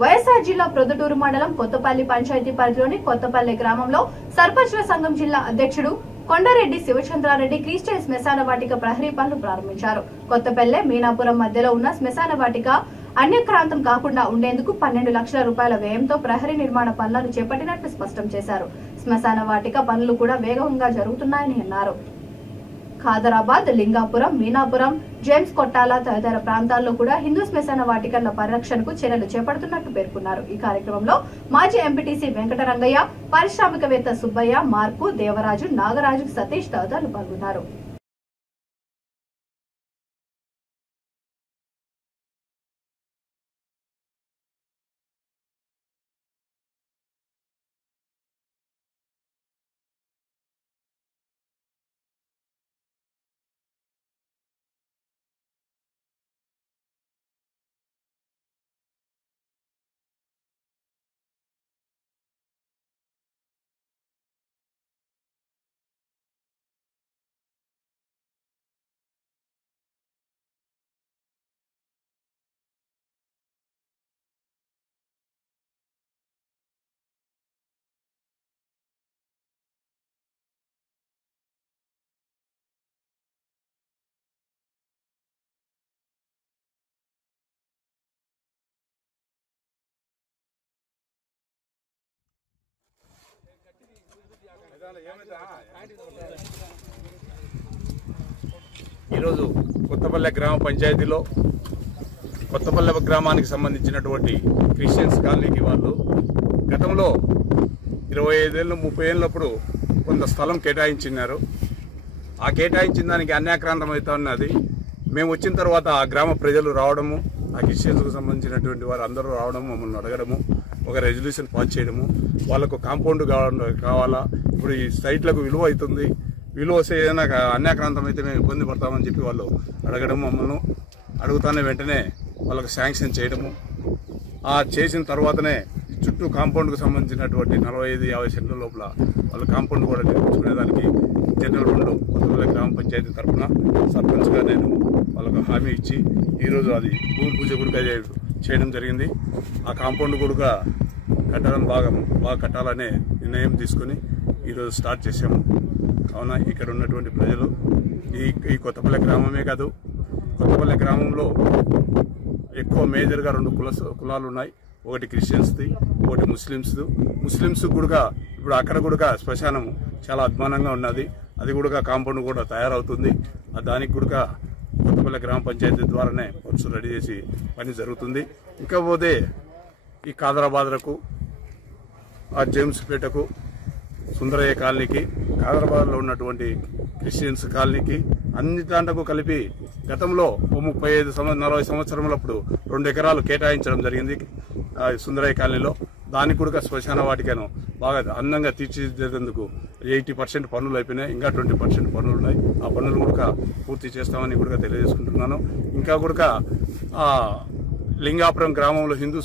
వైఎస్ఆర్ జిల్లా ప్రొద్దుటూరు మండలం కొత్తపల్లి పంచాయతీ పరిధిలోని కొత్తపల్లి గ్రామంలో సర్పంచ్ల సంఘం జిల్లా అధ్యక్షుడు కొండారెడ్డి శివచంద్రారెడ్డి క్రిస్టియన్ శ్మశాన వాటిక ప్రహరీ పనులు ప్రారంభించారు. కొత్తపల్లె మీనాపురం మధ్యలో ఉన్న శ్మశాన వాటిక అన్యక్రాంతం కాకుండా ఉండేందుకు 12 లక్షల రూపాయల వ్యయంతో ప్రహరీ నిర్మాణ పనులను చేపట్టినట్లు స్పష్టం చేశారు. శ్మశాన వాటిక పనులు కూడా వేగంగా జరుగుతున్నాయని అన్నారు. ఖాదరాబాద్, లింగాపురం, మీనాపురం, జేమ్స్ కొట్టాల తదితర ప్రాంతాల్లో కూడా హిందూ శ్మశాన వాటికల పరిరక్షణకు చర్యలు చేపడుతున్నట్టు పేర్కొన్నారు. ఈ కార్యక్రమంలో మాజీ ఎంపీటీసీ వెంకటరంగయ్య, పారిశ్రామికవేత్త సుబ్బయ్య, మార్పు, దేవరాజు, నాగరాజు, సతీష్ తదితరులు పాల్గొన్నారు. ఈరోజు కొత్తపల్లె గ్రామ పంచాయతీలో కొత్తపల్లె గ్రామానికి సంబంధించినటువంటి క్రిస్టియన్స్ కాలనీకి వాళ్ళు గతంలో 25 ఏళ్ళు 30 ఏళ్ళప్పుడు కొంత స్థలం కేటాయించినారు. ఆ కేటాయించిన దానికి అన్యాక్రాంతం అవుతా ఉన్నది. మేము వచ్చిన తర్వాత ఆ గ్రామ ప్రజలు రావడము, ఆ క్రిస్టియన్స్కు సంబంధించినటువంటి వారు అందరూ రావడము, మమ్మల్ని అడగడము, ఒక రెజల్యూషన్ పాస్ చేయడము, వాళ్ళకు కాంపౌండ్ కావాలా, ఇప్పుడు ఈ సైట్లకు విలువ అవుతుంది, విలువ వస్తే ఏదైనా అన్యాక్రాంతం అయితే మేము ఇబ్బంది పడతామని చెప్పి వాళ్ళు అడగడం, మమ్మల్ని అడుగుతానే వెంటనే వాళ్ళకు శాంక్షన్ చేయడము. ఆ చేసిన తర్వాతనే చుట్టూ కాంపౌండ్కు సంబంధించినటువంటి 45-50 సెంట్ల లోపల వాళ్ళ కాంపౌండ్ కూడా నిర్మించుకునేదానికి జనరల్ ఫండ్ కొత్తపల్లి గ్రామ పంచాయతీ తరఫున సర్పంచ్గా నేను వాళ్ళకు హామీ ఇచ్చి ఈరోజు అది భూమి పూజ కూడా చేయడం జరిగింది. ఆ కాంపౌండ్ కూడా కట్టడం బాగా కట్టాలనే నిర్ణయం తీసుకుని ఈరోజు స్టార్ట్ చేసాము. కావున ఇక్కడ ఉన్నటువంటి ప్రజలు ఈ కొత్తపల్లి గ్రామమే కాదు, కొత్తపల్లి గ్రామంలో ఎక్కువ మేజర్గా 2 కులాలు ఉన్నాయి. ఒకటి క్రిస్టియన్స్ది, ఒకటి ముస్లిమ్స్ కూడా ఇప్పుడు అక్కడ కూడా శ్మశానం చాలా అద్మానంగా ఉన్నది. అది కూడా కాంపౌండ్ కూడా తయారవుతుంది. దానికి కూడా కొత్తపల్లి గ్రామ పంచాయతీ ద్వారానే వర్క్స్ రెడీ చేసి పని జరుగుతుంది. ఇంకా పోతే ఈ ఖాదరాబాద్లకు, ఆ జేమ్స్ పేటకు, సుందరయ్య కాలనీకి, ఖాదరాబాద్లో ఉన్నటువంటి క్రిస్టియన్స్ కాలనీకి అన్ని దాంట్లకు కలిపి గతంలో 35-40 సంవత్సరములప్పుడు 2 ఎకరాలు కేటాయించడం జరిగింది సుందరయ్య కాలనీలో. దానికి కూడా శ్మశాన వాటికను బాగా అందంగా తీర్చిదిద్దేందుకు 80% పనులు అయిపోయినాయి. ఇంకా 20% పనులు ఉన్నాయి. ఆ పనులు కూడా పూర్తి చేస్తామని కూడా తెలియజేసుకుంటున్నాను. ఇంకా కూడా లింగాపురం గ్రామంలో హిందూ